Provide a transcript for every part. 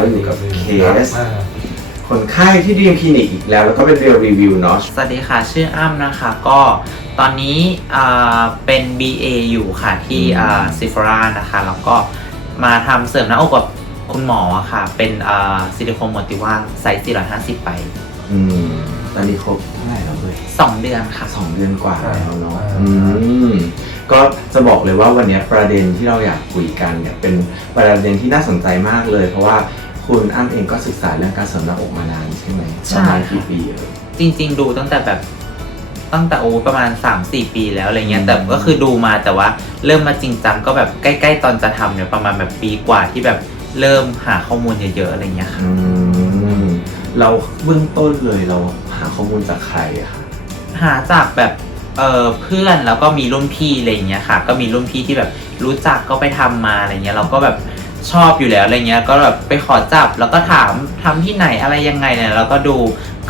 ครับนะครับวันนี้เราอยู่กับเคสอ่าคนไข้ที่ดีมคลินิกอีกแล้ว แล้วก็เป็นเรียลรีวิวเนาะสวัสดีค่ะ ชื่ออ้ำนะคะ ก็ตอนนี้อ่าเป็น BA อยู่ค่ะที่อ่าซิฟรานะคะ แล้วก็มาทำเสริมหน้าอกกับคุณหมออะค่ะ เป็นอ่าซิลิโคนโมติว่าไซส์ 450 ไป อืม ตอนนี้ครบเท่าไหร่แล้วเลย2เดือนค่ะสองเดือนกว่าแล้วเนาะอ่าอืมก็จะบอกเลยว่าวันนี้ประเด็นที่เราอยากคุยกันเนี่ยเป็นประเด็นที่น่าสนใจมากเลย เพราะว่า คุณอ้ำเองก็ศึกษาเรื่องการเสริมหน้าอกมานานใช่ไหมใช่ประมาณกี่ปีเอ่ย จริง ๆ ดูตั้งแต่แบบตั้งแต่โอ้ประมาณ 3-4 ปีแล้วอะไรเงี้อืยมแต่ก็คือดูมาแต่ว่าเริ่มมาจริงจังก็แบบใกล้ๆตอนจะทำเนี่ยประมาณแบบปีกว่าที่แบบเริ่มหาข้อมูลเยอะๆอะไรเงี้ยค่ะ อืม เราเบื้องต้นเลยเราหาข้อมูลจากใครอะคะหาจากแบบเออเพื่อนแล้วก็มีรุ่นพี่อะไรอย่างเงี้ยค่ะ ก็มีรุ่นพี่ที่แบบรู้จักก็ไปทำมาอะไรเงี้ยเราก็แบบ ชอบอยู่แล้วอะไรเงี้ย ก็แบบไปขอจับแล้วก็ถามทำที่ไหนอะไรยังไงเนี่ยแล้วก็ดู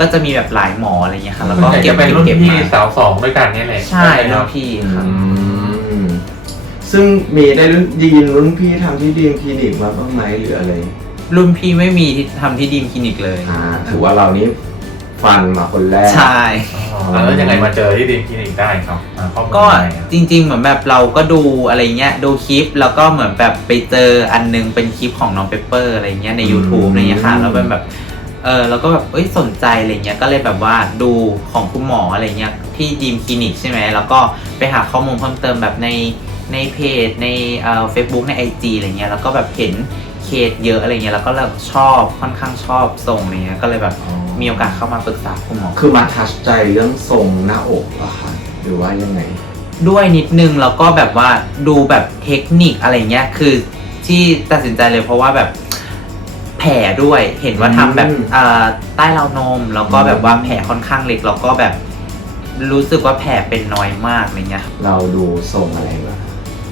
ก็จะมีแบบหลายหมออะไรเงี้ยค่ะแล้วส่ก็วนใหญ่เก็บจะเป็นเก็บรุ่นเก็บพี่มาสาวสองด้วยกันเนี่ยแหละใช่ไหมครุ่รับนพี่ค่ะอืมซึ่งมีได้รุ่นดีนรุ่นพี่ทำที่ดีมคลินิกมาบ้างไหมหรืออะไร รุ่นพี่ไม่มีที่ทำที่ดีมคลินิกเลยอ่าถือว่าเรานี้ฟันมาคนแรกใช่ อ๋อแล้วยังไงมาเจอที่ดีมคลินิกได้ครับอ่าข้อมูลก็ยังไงอะจริง ๆ เหมือนแบบเราก็ดูอะไรเงี้ยดูคลิปแล้วก็เหมือนแบบไปเจออันนึงเป็นคลิปของน้องเปเปอร์อะไรเงี้ยใน YouTube อะไรเงี้ยค่ะแล้วเป็นแบบเออแล้วก็แบบเอ้ยสนใจอะไรเงี้ยก็เลยแบบว่าดูของคุณหมออะไรเงี้ยที่ดีมคลินิกใช่ไหมแล้วก็ไปหาข้อมูลเพิ่มเติมแบบในในเพจในเอ่อเฟซบุ๊กในไอจีอะไรเงี้ยแล้วก็แบบเห็น เคสเยอะอะไรเงี้ยแล้วก็แบบชอบค่อนข้างชอบทรงอะไรเงี้ยก็เลยแบบมีโอกาสเข้ามาปรึกษาคุณหมอ คือมาทัชใจเรื่องทรงหน้าอกเหรอคะหรือว่ายังไง ด้วยนิดนึงแล้วก็แบบว่าดูแบบเทคนิคอะไรเงี้ยคือที่ตัดสินใจเลยเพราะว่าแบบแผลด้วยเห็นว่าทำแบบอืมเอ่อใต้ราวนมแล้วก็แบบว่าแผลค่อนข้างเล็กแล้วก็แบบรู้สึกว่าแผลเป็นน้อยมากอะไรเงี้ยครับเราดูทรงอะไรบ้าง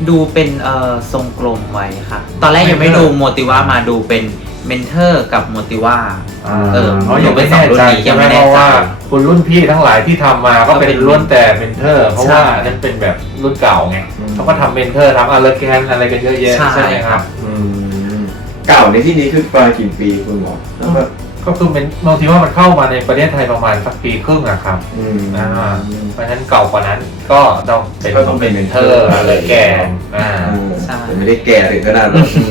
ดูเป็นเอ่อทรงกลมไว้ค่ะ ตอนแรกยังไม่ดูโมติว่ามาดูเป็นเมนเทอร์กับโมติว่า อ่าเออเพราะยังไม่แน่ใจยัใช่งไหมไม่แน่เพราะใจว่าคุณรุ่นพี่ทั้งหลายที่ทำมาก็ก็เป็เป็นนรุ่นแต่เมนเทอร์ เพราะว่าใช่นั่นเป็นแบบรุ่นเก่าไงเขาก็ทำเมนเทอร์ทำอาร์แกนอะไรกันเยอะแยะใช่ใช่ไหมครับ อืมเก่าในที่นี้คือประมาณกี่ปีคุณหมอแล้วก็ ก็คือเป็นบางทีว่ามันเข้ามาในประเทศไทยประมาณสักปีครึ่งอะครับอืมอ่าเพราะฉะนั้นเก่ากว่านั้นก็ต้องเป็นก็ต้องเป็นเมนเทอร์อะไรแกนอ่าเออใช่ แต่ไม่ได้แก่ถึงขนาดแบบอื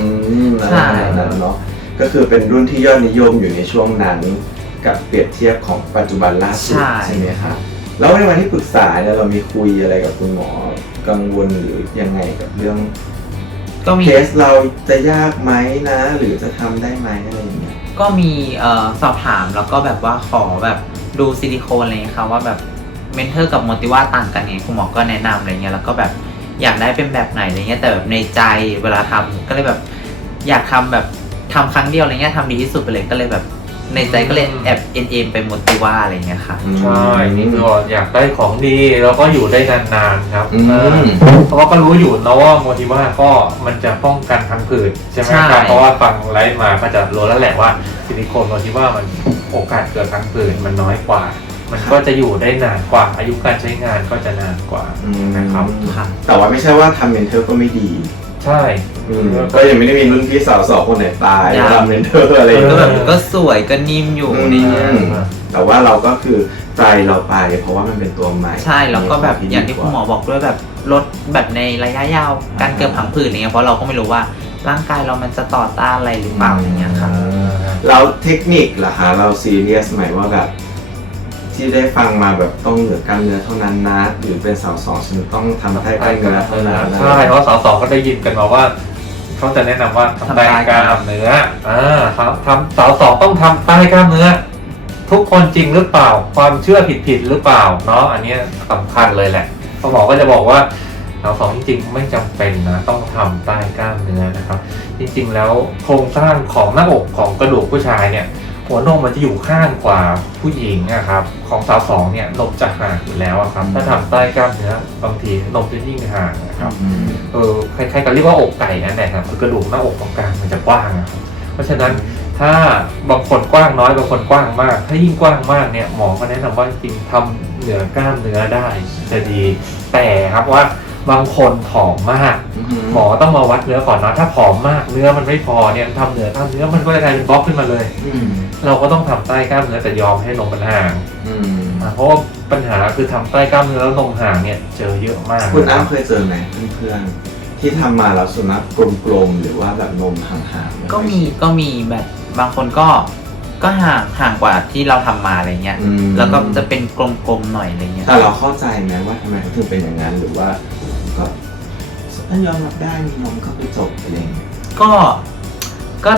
มใช่อะไรขนาดนั้นเนาะก็คือเป็นรุ่นที่ยอดนิยมอยู่ในช่วงนั้น กับเปรียบเทียบของปัจจุบันล่าสุดใช่ ใช่ไหมครับแล้วในวันที่ปรึกษาเนี่ยเรามีคุยอะไรกับคุณหมอกังวลหรือยังไงกับเรื่อง ก็มี เคสเราจะยากไหมนะ หรือจะทำได้ไหมอะไรอย่างเงี้ย ก็มีเอ่อสอบถามแล้วก็แบบว่าขอแบบดูซิลิโคนอะไรเงี้ยค่ะว่าแบบเมนเทอร์กับโมติว่าต่างกันไงคุณหมอก็แนะนำอะไรเงี้ยแล้วก็แบบอยากได้เป็นแบบไหนอะไรเงี้ยแต่แบบในใจเวลาทำก็เลยแบบอยากทำแบบทำครั้งเดียวอะไรเงี้ยทำดีที่สุดไปเลยก็เลยแบบ ในใจก็เลยแอบเอ็นเอ็มไปโมติว่าอะไรเงี้ยค่ะ ใช่นี่คืออยากได้ของดีแล้วก็อยู่ได้นานๆครับอืมเออเพราะว่าก็รู้อยู่นะว่าโมทิว่าก็มันจะป้องกันพังผืดใช่ไหมครับใช่เพราะว่าฟังไลฟ์มาก็จะรู้แล้วแหละว่าซิลิโคนโมทิว่ามันโอกาสเกิดพังผืดมันน้อยกว่า มันก็จะอยู่ได้นานกว่า อายุการใช้งานก็จะนานกว่าอืมนะครับ ค่ะ แต่ว่าไม่ใช่ว่าทำเมนเทอร์ก็ไม่ดี ใช่ อืมก็ยังไม่ได้มีรุ่นพี่สาวสองคนไหนตายยังทำเมนเทอร์อะไรอย่างก็เงี้ยแบบก็สวยก็นิ่มอยู่อะไรเงี้ยอืม แต่ว่าเราก็คือใจเราไป เพราะว่ามันเป็นตัวใหม่ใช่แล้วก็แบบมีอย่างที่คุณหมอบอกด้วยแบบลดแบบในระยะยาวการเกิดผังผืดอะไรเงี้ยเพราะเราก็ไม่รู้ว่าร่างกายเรามันจะต่อต้านอะไรหรือเปล่าอย่างเงี้ยครับเราเทคนิคล่ะคะเราซีเรียสไหมว่าแบบ ที่ได้ฟังมาแบบต้องเหนือกล้ามเนื้อเท่านั้นนะ หรือเป็นสาวสองฉันต้องทำใต้กล้ามเนื้อเท่านั้นนะ ใช่เพราะสาวสองก็ได้ยินกันมาว่า เขาจะแนะนำว่าทำใต้กล้ามเนื้ออ่าทำทำสาวสองต้องทำใต้กล้ามเนื้อ ทุกคนจริงหรือเปล่า ความเชื่อผิดผิดๆหรือเปล่าเนาะอันเนี้ยสำคัญเลยแหละเพราะหมอก็จะบอกว่าสาวสองจริงๆไม่จำเป็นนะต้องทำใต้กล้ามเนื้อนะครับ จริงๆแล้วโครงสร้างของหน้าอกของกระดูกผู้ชายเนี่ย หัวนมมันจะอยู่ข้างกว่าผู้หญิงนะครับ ของสาวสองเนี่ยนมจะห่างอยู่แล้วอะครับ ถ้าทำใต้กล้ามเนื้อบางทีนมจะยิ่งห่างนะครับอืมเออคล้ายๆกับเรียกว่าอกไก่นั่นแหละครับคือกระดูกหน้าอกตรงกลางมันจะกว้างอะครับเพราะฉะนั้นถ้าบางคนกว้างน้อยบางคนกว้างมาก ถ้ายิ่งกว้างมากเนี่ยหมอก็แนะนำว่าจริงๆทำเหนือกล้ามเนื้อได้จะดีแต่ครับว่า บางคนผอมมากอือหือหมอต้องมาวัดเนื้อก่อนนะถ้าผอมมากเนื้อมันไม่พอเนี่ยทำเนื้อกล้ามเนื้อมันก็จะกลายเป็นบล็อกขึ้นมาเลยอืมเราก็ต้องทำใต้กล้ามเนื้อแต่ยอมให้นมมันห่างอืมอะเพราะว่าปัญหาคือทำใต้กล้ามเนื้อแล้วนมห่างเนี่ยเจอเยอะมากคุณอ้ำเคยเจอไหมเพื่อนๆที่ทำมาแล้วสุนัขกลมๆหรือว่าแบบนมห่างๆไค่อยก็มีก็มีแบบบางคนก็ก็ห่างห่างกว่าที่เราทำมาอะไรเงี้ยอืมแล้วก็จะเป็นกลมๆหน่อยอะไรเงี้ย แต่เราเข้าใจไหมว่าทำไมเขาถึงเป็นอย่างนั้นหรือว่า ก็ถ้ายอมรับได้มีนมก็คือจบอะไรอย่างเงี้ยก็ก็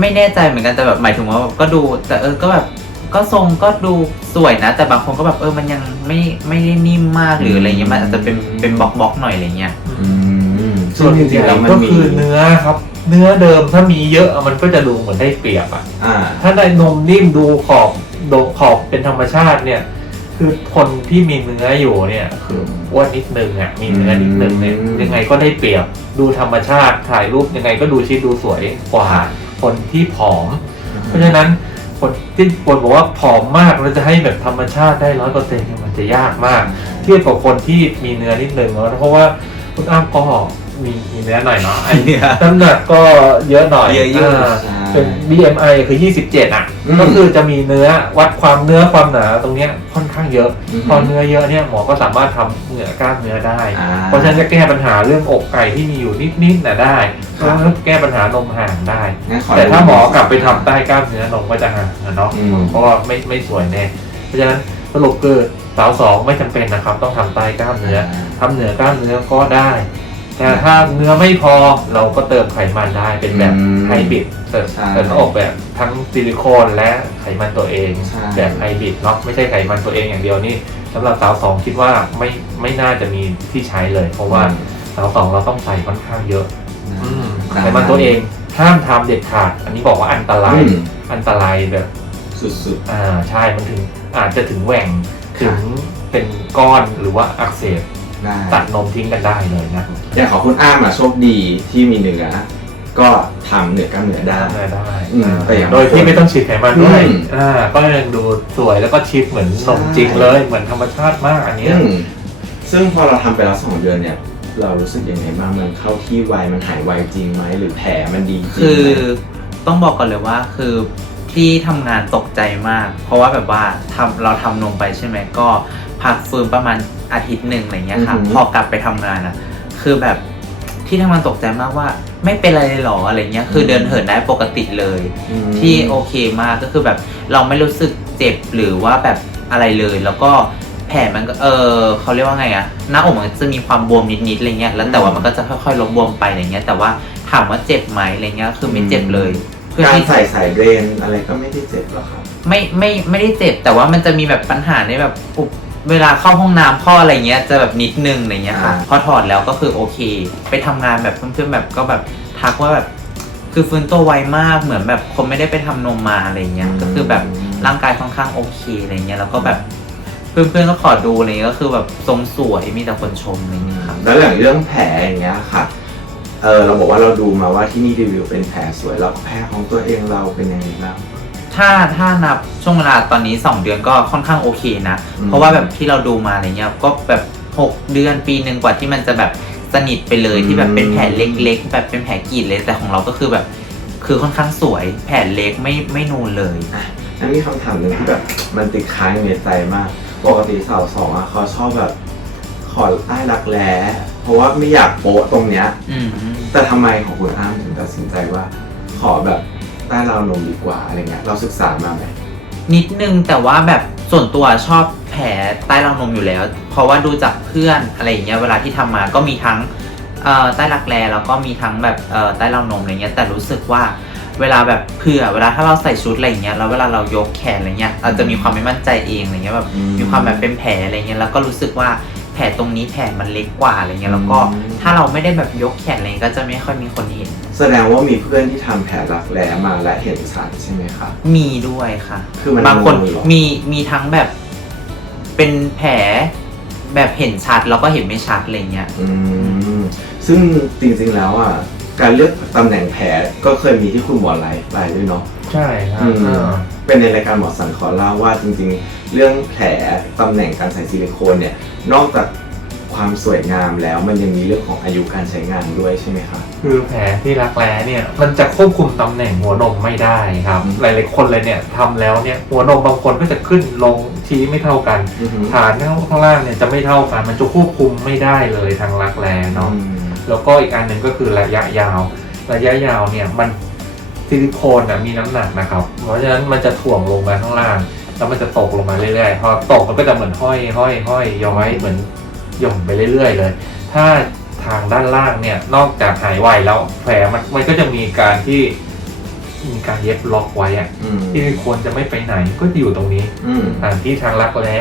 ไม่แน่ใจเหมือนกันแต่แบบหมายถึงว่าก็ดู แต่เออก็แบบก็ทรงก็ดูสวยนะ แต่บางคนก็แบบเออมันยังไม่ไม่ได้นิ่มมากหรืออะไรเงี้ยมันอาจจะเป็นเป็นบล็อกบล็อกๆหน่อยอะไรเงี้ยอืมส่วนจริงๆแล้วก็คือเนื้อครับ เนื้อเดิมถ้ามีเยอะมันก็จะดูเหมือนได้เปรียบอะ อ่า ถ้าได้นมนิ่มดูขอบดูขอบเป็นธรรมชาติเนี่ย คือคนที่มีเนื้ออยู่เนี่ยคืออ้วนนิดนึงอะมีเนื้อนิดนึงเนี่ยอืมยังไงก็ได้เปรียบดูธรรมชาติถ่ายรูปยังไงก็ดูชิดดูสวยกว่าคนที่ผอม เพราะฉะนั้นคนที่คนบอกว่าผอมมากเราจะให้แบบธรรมชาติได้ร้อยเปอร์เซ็นต์มันจะยากมาก เทียบกับคนที่มีเนื้อนิดนึงเนาะเพราะว่าคุณอ้ำก็ มีมีเนื้อหน่อยเนาะไอ้เนื้อน้ำหนักก็เยอะหน่อยเยอะอยู่าใช่ เป็น BMI คือ 27 อะ อืมก็คือจะมีเนื้อวัดความเนื้อความหนาตรงเนี้ยค่อนข้างเยอะ อือฮึพอเนื้อเยอะเนี่ยหมอก็สามารถทำเหนือกล้ามเนื้อได้ อ่า เพราะฉะนั้นจะแก้ปัญหาเรื่องอกไก่ที่มีอยู่นิดๆนะได้ครับแล้วแก้ปัญหานมห่างได้ งั้นขอแต่ถ้าหมอกลับไปทำใต้กล้ามเนื้อนมก็จะห่างอะเนาะ อืม เพราะว่าไม่ไม่สวยแน่ เพราะฉะนั้นสรุปคือสาวสองไม่จำเป็นนะครับ ต้องทำใต้กล้ามเนื้อทำเหนือกล้ามเนื้อก็ได้ แต่ถ้าเนื้อไม่พอเราก็เติมไขมันได้เป็นแบบอืมไฮบริดเติมใช่เติมหน้าอกแบบทั้งซิลิโคนและไขมันตัวเอง ใช่ แบบไฮบริดเนาะไม่ใช่ไขมันตัวเองอย่างเดียวนี่สำหรับสาวสองคิดว่าไม่ไม่น่าจะมีที่ใช้เลย เพราะว่าสาวสองเราต้องใส่ค่อนข้างเยอะอืมไขมันตัวเองห้ามทำเด็ดขาด อันนี้บอกว่าอันตรายอืม อันตรายแบบ สุด อ่าใช่มันถึงอาจจะถึงแหว่งถึงเป็นก้อนหรือว่าอักเสบๆ ได้ตัดนมทิ้งกันได้เลยนะอย่างของคุณอ้ามอะโชคดีที่มีเนื้อ ก็ทำเหนือกล้ามเนื้อได้ ได้ได้อืมแต่อย่างโดยที่ไม่ต้องฉีดไขมันด้วยอืม อ่าก็ยังดูสวยแล้วก็ชิปเหมือนนมใช่จริงเลย เหมือนธรรมชาติมากอันเนี้ย อืมซึ่งพอเราทำไปแล้วสองเดือนเนี่ย เรารู้สึกยังไงบ้างมันเข้าที่ไวมันหายไวจริงไหมหรือแผลมันดีจริงคือไหม ต้องบอกก่อนเลยว่าคือที่ทำงานตกใจมาก เพราะว่าแบบว่าทำเราทำนมไปใช่ไหมก็พักฟื้นประมาณอาทิตย์หนึ่งอะไรเงี้ยค่ะ อือหือ พอกลับไปทำงานอะคือแบบที่ทำงานตกใจมากว่า ไม่เป็นไรเลยเหรออะไรเงี้ย คือเดินเหินได้ปกติเลย อืม ที่โอเคมากก็คือแบบเราไม่รู้สึกเจ็บหรือว่าแบบอะไรเลย แล้วก็แผลมันก็เออเขาเรียกว่าไงอะหน้าอกมันจะมีความบวมนิดๆอะไรเงี้ยแล้วแต่ว่ามันก็จะค่อยๆลดบวมไปอะไรเงี้ย แต่ว่าถามว่าเจ็บไหมอะไรเงี้ยคือไม่เจ็บเลยเพื่อการที่ใส่สายเดรนอะไรก็ไม่ได้เจ็บหรอกครับ ไม่ไม่ไม่ได้เจ็บ แต่ว่ามันจะมีแบบปัญหาในแบบอุบ เวลาเข้าห้องน้ำพ่ออะไรเงี้ยจะแบบนิดนึงอะไรเงี้ยค่ะอ่าพอถอดแล้วก็คือโอเค ไปทำงานแบบเพื่อนๆแบบก็แบบทักว่าแบบ คือฟื้นตัวไวมากเหมือนแบบคนไม่ได้ไปทำนมมาอะไรเงี้ย ก็คือแบบร่างกายค่อนข้างโอเคอะไรเงี้ยแล้วก็แบบเพื่อนๆก็ขอดูอะไรเงี้ยก็คือแบบทรงสวยมีแต่คนชมอะไรเงี้ยครับแล้วอย่างเรื่องแผลอย่างเงี้ยค่ะ เออเราบอกว่าเราดูมาว่าที่นี่รีวิวเป็นแผลสวยแล้วแผลของตัวเองเราเป็นยังไงบ้าง ถ้าถ้านับช่วงเวลาตอนนี้ 2 เดือนก็ค่อนข้างโอเคนะ อืม เพราะว่าแบบที่เราดูมาอะไรเงี้ยก็แบบ 6 เดือนปีหนึ่งกว่าที่มันจะแบบสนิทไปเลยที่แบบเป็นแผลเล็กๆ แบบเป็นแผลกรีดเลยแต่ของเราก็คือแบบ คือค่อนข้างสวยแผลเล็กไม่ไม่นูนเลย อันนี้คำถามหนึ่งที่แบบมันติดค้างอยู่ในใจมากปกติสาวสองอะเขาชอบแบบ ขอใต้รักแร้เพราะว่าไม่อยากโป๊ะตรงเนี้ย อืม แต่ทำไมของคุณอ้ามถึงตัดสินใจว่า ขอแบบ ใต้เราวนมดีกว่าอะไรเงี้ยเราศึกษามาไหมนิดนึงแต่ว่าแบบส่วนตัวชอบแผลใต้รังนมอยู่แล้ว เพราะว่าดูจากเพื่อนอะไรอย่างเงี้ยเวลาที่ทำมาก็มีทั้งใต้รักแร้แล้วก็มีทั้งแบบใต้รังนมอะไรเงี้ยแต่รู้สึกว่าเวลาแบบเผื่อเวลาถ้าเราใส่ชุดอะไรเงี้ยแล้วเวลาเรายกแขนอะไรเงี้ยเราจะมีความไม่มั่นใจเองอะไรเงี้ยแบบมีความแบบเป็นแผลอะไรเงี้ยแล้วก็รู้สึกว่า แผลตรงนี้แผลมันเล็กกว่าอะไรเงี้ยแล้วก็อืม ถ้าเราไม่ได้แบบยกแขนอะไรก็จะไม่ค่อยมีคนเห็น แสดงว่ามีเพื่อนที่ทำแผลรักแร้มาและเห็นชัดใช่ไหมครับมีด้วยค่ะ คือมันบางคนนูนเหรอ มีมีทั้งแบบเป็นแผลแบบเห็นชัดแล้วก็เห็นไม่ชัดอะไรเงี้ย อืมซึ่งจริงๆแล้วอะการเลือกตำแหน่งแผลก็เคยมีที่คุณหมอไลฟ์ไปด้วยเนาะ ใช่ครัอืบม อ่า เป็นในรายการหมอสันขอเล่าว่าจริงๆ เรื่องแผลตำแหน่งการใส่ซิลิโคนเนี่ย นอกจากความสวยงามแล้วมันยังมีเรื่องของอายุการใช้งานด้วยใช่ไหมคะ คือแผลที่รักแร้เนี่ยมันจะควบคุมตำแหน่งหัวนมไม่ได้ครับ อืม หลายๆคนเลยเนี่ยทำแล้วเนี่ยหัวนมบางคนก็จะขึ้นลงชี้ไม่เท่ากัน อือหือฐานข้างข้างล่างเนี่ยจะไม่เท่ากัน มันจะควบคุมไม่ได้เลยทางรักแร้เนาะอืม แล้วก็อีกอันหนึ่งก็คือระยะยาว ระยะยาวเนี่ยมัน ซิลิโคนอะมีน้ำหนักนะครับ เพราะฉะนั้นมันจะถ่วงลงมาข้างล่าง แล้วมันจะตกลงมาเรื่อยๆ พอตกมันก็จะเหมือนห้อยห้อยห้อยย้อยเหมือนหย่อนไปเรื่อยๆ เลย ถ้าทางด้านล่างเนี่ยนอกจากหายไวแล้วแผลมันมันก็จะมีการที่มีการเย็บล็อกไว้อะอืมที่ควรจะไม่ไปไหนก็อยู่ตรงนี้อืมต่างที่ทางรักแร้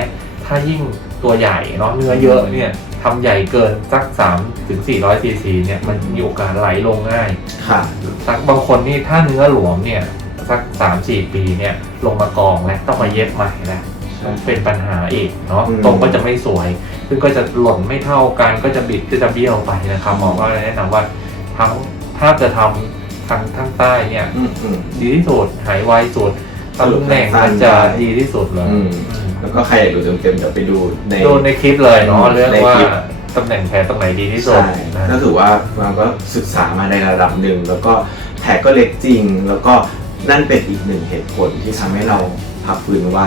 ถ้ายิ่งตัวใหญ่เนาะเนื้อเยอะเนี่ย ทำใหญ่เกินสัก3ถึง400ซีซีเนี่ยมันมีโอกาสไหลลงง่ายค่ะสักบางคนนี่ถ้าเนื้อหลวมเนี่ยสัก 3 4 ปีเนี่ยลงมากองแล้วต้องมาเย็บใหม่แล้วใช่เป็นปัญหาอีกเนาะอืมตรงก็จะไม่สวย ซึ่งก็จะหล่นไม่เท่ากันก็จะบิดก็จะเบี้ยวไปนะครับหมอก็แนะนำว่าทั้งถ้าจะทำทางทางใต้เนี่ยอืมอืมดีที่สุดหายไวสุดตำแหน่งมันจะดีที่สุดเลยอืมอืม แล้วก็ใครอยากดูเต็มๆเดี๋ยวไปดูใน ดูในคลิปเลยเนาะอืมเรื่องในว่าคลิป ตำแหน่งแผลตรงไหนดีที่สุดใช่นะก็ถือว่าเราก็ศึกษามาในระดับหนึ่ง แล้วก็แผลก็เล็กจริง แล้วก็นั่นเป็นอีกหนึ่งเหตุผลที่ทำให้เราพักฟื้นไว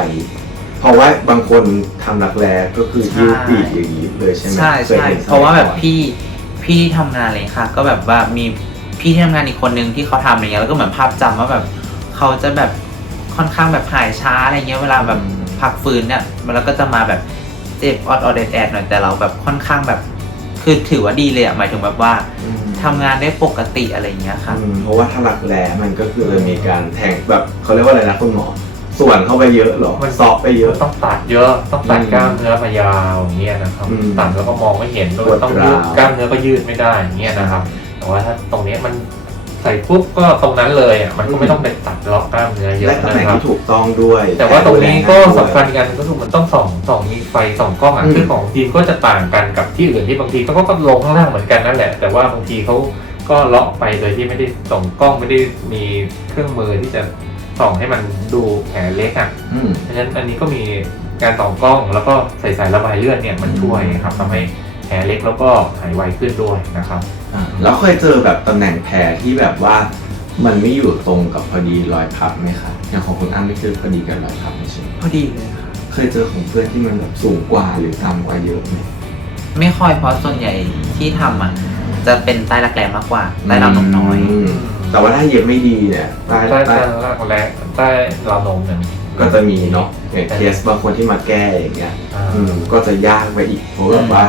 เพราะว่าบางคนทำรักแร้ก็คือยืดปีกอย่างนี้เลยใช่ไหมใช่คยใช่ห็นสมัยเพราะว่าแบบก่อน พี่พี่ทำงานเลยค่ะ ก็แบบว่ามีพี่ที่ทำงานอีกคนนึงที่เขาทำอะไรเงี้ยแล้วก็เหมือนภาพจำว่าแบบเขาจะแบบค่อนข้างแบบหายช้าอะไรเงี้ยเวลาแบบ พักฟื้นเนี่ยมันก็จะมาแบบเจ็บออดออดแอดแอดหน่อยแต่เราแบบค่อนข้างแบบ คือถือว่าดีเลยอะหมายถึงแบบว่าอืมทำงานได้ปกติอะไรเงี้ยค่ะ อืมเพราะว่าถ้ารักแร้มันก็คือจะมีการแทงแบบเขาเรียกว่าอะไรนะคุณหมอ ส่วนเข้าไปเยอะเหรอมันซอกไปเยอะ ต้องตัดเยอะต้องตัดอืมกล้ามเนื้อมายาวอย่างเงี้ยนะครับอืมตัดแล้วก็มองไม่เห็นด้วปวยดต้องยืดร้าวกล้ามเนื้อก็ยืดไม่ได้อย่างเงี้ยนะครับ แต่ว่าถ้าตรงเนี้ยมันใส่ปุ๊บก็ตรงนั้นเลยอะมันก็ไม่ต้องไปตัดล็อกกล้ามเนื้อเยอะและตำแหน่งนะครับ ที่ถูกต้องด้วยแต่ว่าตรงนี้ก็แผลดูแลสำคัญกันก็คือมันต้องส่องส่องมีไฟส่องกล้องอะอืม ซึ่งของทีมก็จะต่างกันกับที่อื่นที่บางทีเขาก็ลงข้างล่างเหมือนกันนั่นแหละ แต่ว่าบางทีเขาก็เลาะไปโดยที่ไม่ได้ส่องกล้องไม่ได้มีเครื่องมือที่จะส่องให้มันดูแผลเล็กอะอืม เพราะฉะนั้นอันนี้ก็มีการส่องกล้องแล้วก็ใส่สายระบายเลือดเนี่ยมันช่วยครับทำให้ แผลเล็กแล้วก็หายไวขึ้นด้วยนะครับ อ่าแล้วเคยเจอแบบตำแหน่งแผลที่แบบว่ามันไม่อยู่ตรงกับพอดีรอยพับไหมคะอย่างของคุณอ้ำไม่คือพอดีกับรอยพับไม่ใช่ไหมพอดีเลยค่ะ เคยเจอของเพื่อนที่มันแบบสูงกว่าหรือต่ำกว่าเยอะไหม ไม่ค่อยเพราะส่วนใหญ่ที่ทำอะ จะเป็นใต้รักแร้มากกว่าใต้ราวนมน้อย มแต่ว่าถ้าเย็บไม่ดีเนี่ยใต้ใต้ใต้ใต้รากแร้ใต้ราวนมหนึ่งก็จะมีเนาะอย่างเคสบางคนที่มาแก้อย่างเงี้ยอ่า อืมก็จะยากไปอีกเพราะแบบว่า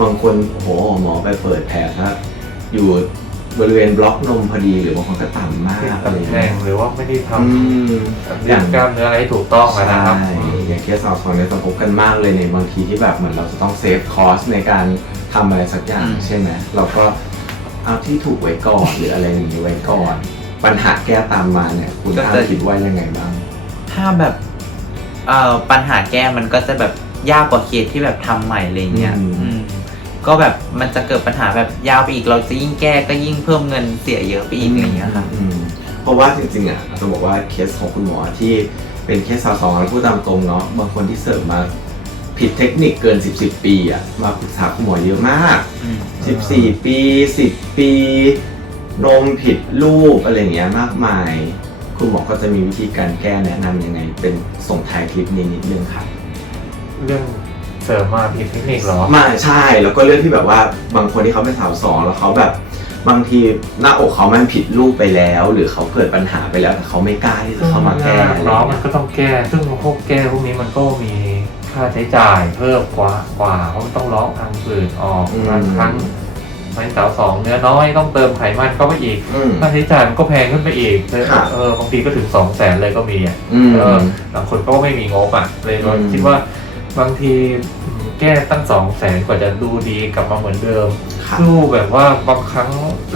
บางคนโอ้โหหมอไปเปิดแผลถ้าอยู่บริเวณบล็อกนมพอดีหรือบางคนก็ต่ำมากติดอะไรตำอย่างแหน่เงี้งยหรือว่าไม่ได้ทอืมำเรียนกล้ามเนื้ออะไรให้ถูกต้องอะนะครับใช่อย่างเคสสาวสองเนี่ยจะพบกันมากเลยในบางทีที่แบบเหมือนเราจะต้องเซฟคอสในการทำอะไรสักอย่างอืมใช่ไหมเราก็เอาที่ถูกไว้ก่อนหรืออะไรอย่างนี้ไว้ก่อน ปัญหาแก้ตามมาเนี่ยคุณอ้าคิดว่ายังไงบ้าง ถ้าแบบเอ่อปัญหาแก้มันก็จะแบบยากกว่าเคสที่แบบทำใหม่อะไรเงี้ยอืมอืม ก็แบบมันจะเกิดปัญหาแบบยาวไปอีก เราจะยิ่งแก้ก็ยิ่งเพิ่มเงินเสียเยอะไปอีกอะไรเงี้ยค่ะ อืมเพราะว่าจริงๆอะจะบอกว่าเคสของคุณหมอที่เป็นเคสสาวสองเราพูดตามตรงเนาะบางคนที่เสริมมาผิดเทคนิคเกิน 10 10 ปีอะมาปรึกษาคุณหมอเยอะมาก อืม 14 ปี 10 ปีนมผิดรูปอะไรอย่างเงี้ยมากมาย คุณหมอก็จะมีวิธีการแก้แนะนำยังไง เป็นส่งท้ายคลิปนี้นิดนึงค่ะ เรื่อง เสริมมาผิดเทคนิคเหรอ มาใช่แล้วก็เรื่องที่แบบว่าบางคนที่เขาเป็นสาวสองแล้วเขาแบบบางทีหน้าอกเขามันผิดรูปไปแล้ว หรือเขาเกิดปัญหาไปแล้วแต่เขาไม่กล้าที่จะเข้ามาแก้อะไรอย่างเนาะเงี้มันยก็ต้องแก้ ซึ่งพวกแก้พวกนี้มันก็มีค่าใช้จ่ายเพิ่มกว่ากว่าเพราะมันต้องเลาะทางอื่นออกบางครั้งในสาวสองเนื้อน้อยต้องเติมไขมันเข้าไปอีกอืม ค่าใช้จ่ายมันก็แพงขึ้นไปอีกเออครับเออบางทีก็ถึงสองแสนเลยก็มีอะอืม เออบางคนก็ไม่มีงบอะเลยเราอืม คิดว่า บางทีอืมแก้ตั้งสองแสนกว่าจะดูดีกลับมาเหมือนเดิมค่ะ ดูแบบว่าบางครั้ง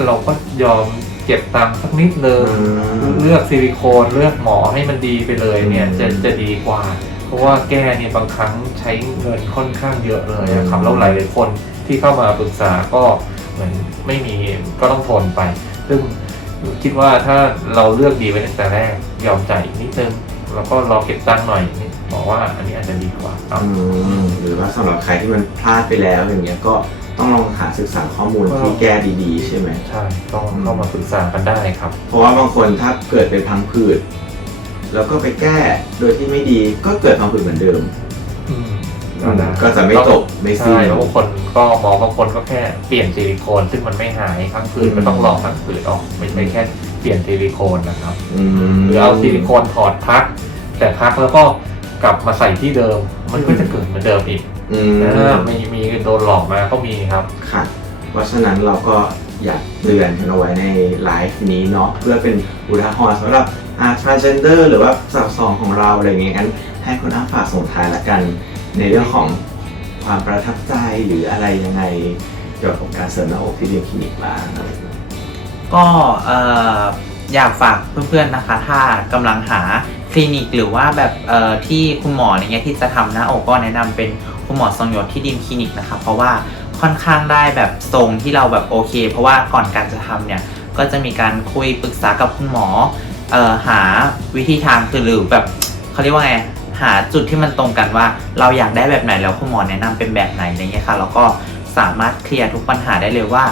เราก็ยอมเก็บตังค์สักนิดนึงอืมเลือกซิลิโคนเลือกหมอให้มันดีไปเลยเนี่ยอืมจะจะดีกว่า เพราะว่าแก้เนี่ยบางครั้งใช้เงินค่อนข้างเยอะเลยอะครับอืมแล้วหลายหลายๆคนที่เข้ามาปรึกษาก็เหมือนไม่มีก็ต้องทนไป ซึ่งคิดว่าถ้าเราเลือกดีไว้ตั้งแต่แรกยอมจ่ายอีกนิดนึงแล้วก็รอเก็บตังค์หน่อย บอกว่าอันนี้อาจจะดีกว่าครับ อืมหรือว่าสำหรับใครที่มันพลาดไปแล้วอย่างเงี้ยก็ต้องลองหาศึกษาข้อมูลที่แก้ดีๆ ใช่ไหม ใช่ต้องเข้ามาปรึกษากันได้ครับ เพราะว่าบางคนถ้าเกิดเป็นพังผืดแล้วก็ไปแก้โดยที่ไม่ดีก็เกิดพังผืดเหมือนเดิมอืมก็จะไม่จบไม่สิ้ใช่นแล้วบางคนก็หมอบางคนก็แค่เปลี่ยนซิลิโคน ซึ่งมันไม่หายทั้งผืนอืมก็ต้องลองทั้งผืนออกไม่ใช่แค่เปลี่ยนซิลิโคนนะครับอืมหรือเอาซิลิโคนถอดพัก แต่พักแล้วก็ กลับมาใส่ที่เดิม มันก็จะเกิดเหมือนเดิมอีกอือ่ามมีมีโดนหลอกมาก็มีครับ ค่ะเพราะฉะนั้นเราก็อยากเตือนกันเอาไว้ในไลฟ์นี้เนาะเพื่อเป็นอุทาหรณ์สำหรับอา transgender หรือว่าสาวสองของเราอะไรอย่างเงี้ยงั้นให้คุณอาฝากส่งท้ายละกัน ในเรื่องของความประทับใจหรืออะไรยังไงเกี่ยวกับการเสริมหน้าอกที่เรียนคลินิกบ้างอะไรอย่างเงี้ยก็เอ่ออยากฝากเพื่อนๆนะคะ ถ้ากำลังหา คลินิกหรือว่าแบบเอ่อที่คุณหมออะไรเงี้ยที่จะทำหน้าอกก็แนะนำเป็นคุณหมอทรงยศที่ดิมคลินิกนะคะเพราะว่าค่อนข้างได้แบบทรงที่เราแบบโอเค เพราะว่าก่อนการจะทำเนี่ยก็จะมีการคุยปรึกษากับคุณหมอเอ่อหาวิธีทางคือหรือแบบเขาเรียกว่าไงหาจุดที่มันตรงกันว่าเราอยากได้แบบไหนแล้วคุณหมอแนะนำเป็นแบบไหนอะไรเงี้ยค่ะแล้วก็สามารถเคลียร์ทุกปัญหาได้เลยว่า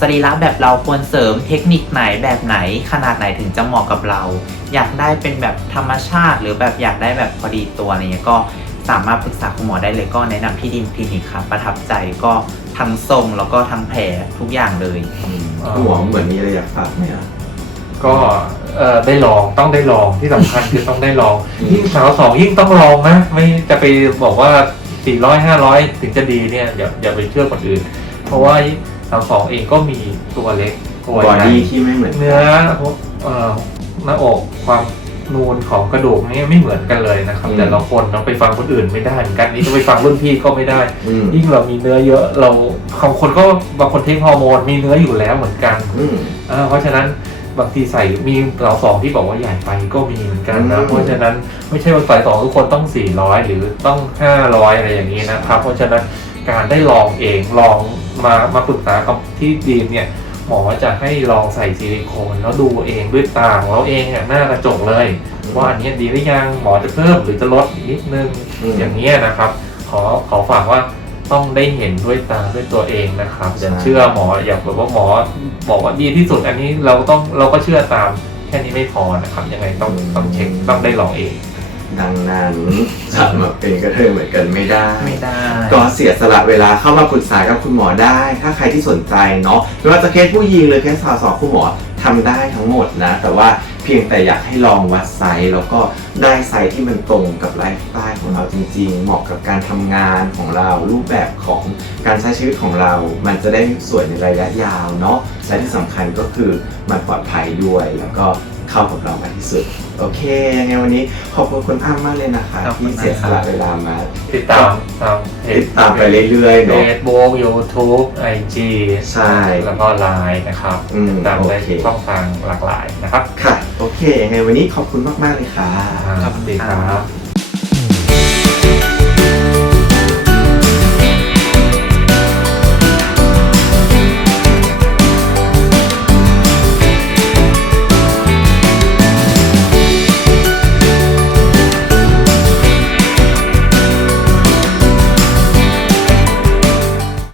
สรีระแบบเราควรเสริมเทคนิคไหนแบบไหนขนาดไหนถึงจะเหมาะกับเรา อยากได้เป็นแบบธรรมชาติ หรือแบบอยากได้แบบพอดีตัวอะไรเงี้ยก็สามารถปรึกษาคุณหมอได้เลยก็แนะนำที่ดิมคลินิกค่ะประทับใจก็ทั้งทรงแล้วก็ทั้งแผลทุกอย่างเลยอ่าคุณหมอเหมือนมีอะไรอยากฝากไหมอะก็เอ่อได้ลองต้องได้ลองที่สำคัญคือต้องได้ลองอืมยิ่งสาวสองยิ่งต้องลองนะไม่จะไปบอกว่าสี่ร้อยห้าร้อยถึงจะดีเนี่ยอย่าอย่าไปเชื่อคนอื่น เพราะว่า สาวสองเองก็มีตัวเล็กตัวบอใหญ่ดี้ที่ไม่เหมือนกัเนื้อเอ่อหน้าอกความนูนของกระดูกนี่ไม่เหมือนกันเลยนะครับ แต่ละคนเราไปฟังคนอื่นไม่ได้เหมือนกันนี่จะไปฟังรุ่นพี่ก็ไม่ได้ อืมยิ่งเรามีเนื้อเยอะเราบางคนก็บางคนเทคฮอร์โมนมีเนื้ออยู่แล้วเหมือนกันอืม อ่าเพราะฉะนั้นบางทีใส่มีเราสองที่บอกว่าใหญ่ไปก็มีเหมือนกันนะอืม เพราะฉะนั้นไม่ใช่ว่าใส่สองทุกคนต้อง400หรือต้อง500อะไรอย่างนี้นะครับ เพราะฉะนั้นการได้ลองเองลอง มามาปรึกษากับที่ดีมเนี่ยหมอจะให้ลองใส่ซิลิโคนแล้วดูเองด้วยตาของเราเองเนี่ยหน้ากระจกเลยว่าอันนี้ดีหรือยังหมอจะเพิ่มหรือจะลดอีกนิดนึงอืมอย่างนี้ยนะครับ ขอขอฝากว่าต้องได้เห็นด้วยตาด้วยตัวเองนะครับอย่าใช่เชื่อหมออย่าแบบว่าหมอบอกว่าดีที่สุดอันนี้เราต้องเราก็เชื่อตามแค่นี้ไม่พอนะครับยังไงต้องต้องเช็คต้องได้ลองเอง ดังนั้นจะมาเป็นกระเทยเหมือนกันไม่ได้ ไม่ได้ ก็เสียสละเวลาเข้ามาปรึกษากับคุณหมอได้ ถ้าใครที่สนใจเนาะไม่ว่าจะเคสผู้หญิงหรือเคสสาวสองคุณหมอทำได้ทั้งหมดนะ แต่ว่าเพียงแต่อยากให้ลองวัดไซส์แล้วก็ได้ไซส์ที่มันตรงกับไลฟ์สไตล์ของเราจริงๆ เหมาะกับการทำงานของเรารูปแบบของการใช้ชีวิตของเรา มันจะได้สวยในระยะยาวเนาะและที่สำคัญก็คือมันปลอดภัยด้วยแล้วก็ เข้ากับเรามากที่สุด โอเคยังไงวันนี้ขอบคุณคุณอ้ำมากเลยนะคะ ขอบคุณที่เสียสละเวลามาติดตามตามเพติจดตามไปเรื่อยๆเฟเนาะ ซบุ๊กยูทูบไอจีใช่แล้วก็ไลน์นะครับอืมตามโอได้เค ช่องทางหลากหลายนะครับค่ะ โอเคยังไงวันนี้ขอบคุณมากๆเลยค่ะสวัสดีครับ